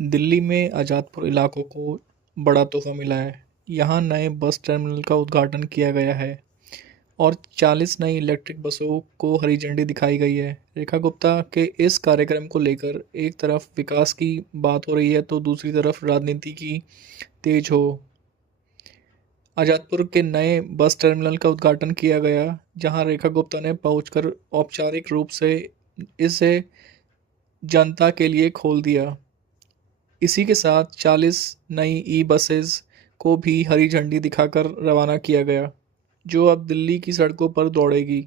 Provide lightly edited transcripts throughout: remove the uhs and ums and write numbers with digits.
दिल्ली में आज़ादपुर इलाकों को बड़ा तोहफा मिला है। यहाँ नए बस टर्मिनल का उद्घाटन किया गया है और 40 नई इलेक्ट्रिक बसों को हरी झंडी दिखाई गई है। रेखा गुप्ता के इस कार्यक्रम को लेकर एक तरफ विकास की बात हो रही है तो दूसरी तरफ राजनीति की तेज हो। आज़ादपुर के नए बस टर्मिनल का उद्घाटन किया गया, जहां रेखा गुप्ता ने पहुंचकर औपचारिक रूप से इसे जनता के लिए खोल दिया। इसी के साथ 40 नई ई बसेस को भी हरी झंडी दिखाकर रवाना किया गया, जो अब दिल्ली की सड़कों पर दौड़ेगी।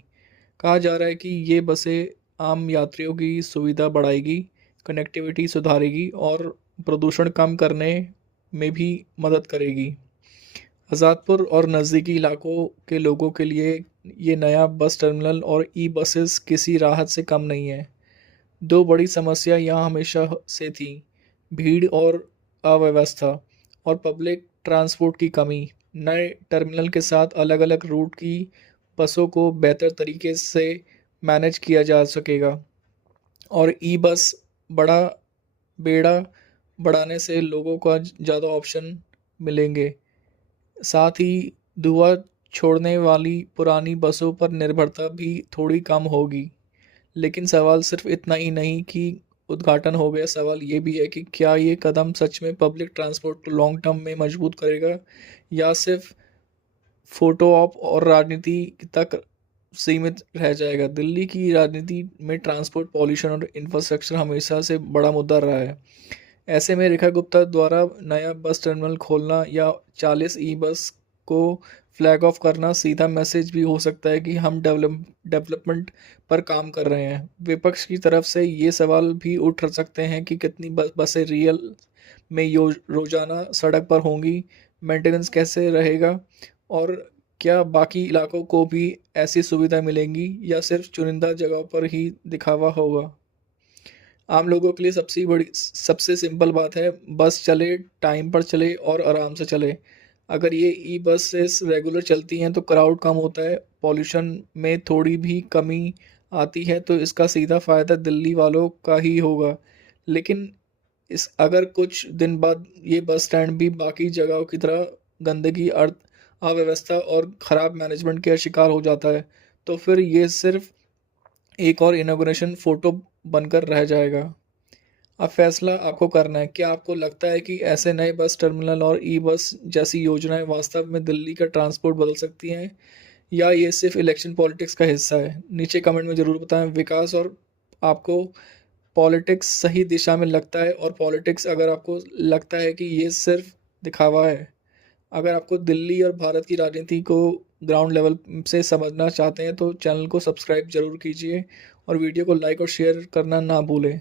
कहा जा रहा है कि ये बसें आम यात्रियों की सुविधा बढ़ाएगी, कनेक्टिविटी सुधारेगी और प्रदूषण कम करने में भी मदद करेगी। आज़ादपुर और नज़दीकी इलाकों के लोगों के लिए ये नया बस टर्मिनल और ई बसेस किसी राहत से कम नहीं है। दो बड़ी समस्या यहाँ हमेशा से थी: भीड़ और अव्यवस्था और पब्लिक ट्रांसपोर्ट की कमी। नए टर्मिनल के साथ अलग अलग रूट की बसों को बेहतर तरीके से मैनेज किया जा सकेगा और ई बस बड़ा बेड़ा बढ़ाने से लोगों को ज़्यादा ऑप्शन मिलेंगे। साथ ही धुआं छोड़ने वाली पुरानी बसों पर निर्भरता भी थोड़ी कम होगी। लेकिन सवाल सिर्फ इतना ही नहीं कि उद्घाटन हो गया, सवाल ये भी है कि क्या ये कदम सच में पब्लिक ट्रांसपोर्ट को लॉन्ग टर्म में मजबूत करेगा या सिर्फ फोटो ऑप और राजनीति तक सीमित रह जाएगा। दिल्ली की राजनीति में ट्रांसपोर्ट पॉल्यूशन और इंफ्रास्ट्रक्चर हमेशा से बड़ा मुद्दा रहा है। ऐसे में रेखा गुप्ता द्वारा नया बस टर्मिनल खोलना या 40 ई बस को फ्लैग ऑफ करना सीधा मैसेज भी हो सकता है कि हम डेवलपमेंट पर काम कर रहे हैं। विपक्ष की तरफ से ये सवाल भी उठ सकते हैं कि कितनी बसें रियल में रोजाना सड़क पर होंगी, मेंटेनेंस कैसे रहेगा और क्या बाकी इलाकों को भी ऐसी सुविधा मिलेंगी या सिर्फ चुनिंदा जगहों पर ही दिखावा होगा। आम लोगों के लिए सबसे सिंपल बात है, बस चले, टाइम पर चले और आराम से चले। अगर ये ई बसेस रेगुलर चलती हैं तो क्राउड कम होता है, पॉल्यूशन में थोड़ी भी कमी आती है, तो इसका सीधा फ़ायदा दिल्ली वालों का ही होगा। लेकिन इस अगर कुछ दिन बाद ये बस स्टैंड भी बाकी जगहों की तरह गंदगी, अर्थ अव्यवस्था और ख़राब मैनेजमेंट का शिकार हो जाता है, तो फिर ये सिर्फ एक और इनॉग्रेशन फ़ोटो बनकर रह जाएगा। अब फैसला आपको करना है। क्या आपको लगता है कि ऐसे नए बस टर्मिनल और ई बस जैसी योजनाएं वास्तव में दिल्ली का ट्रांसपोर्ट बदल सकती हैं या ये सिर्फ इलेक्शन पॉलिटिक्स का हिस्सा है? नीचे कमेंट में ज़रूर बताएं। विकास और आपको पॉलिटिक्स सही दिशा में लगता है और पॉलिटिक्स अगर आपको लगता है कि ये सिर्फ दिखावा है। अगर आपको दिल्ली और भारत की राजनीति को ग्राउंड लेवल से समझना चाहते हैं तो चैनल को सब्सक्राइब ज़रूर कीजिए और वीडियो को लाइक और शेयर करना ना भूलें।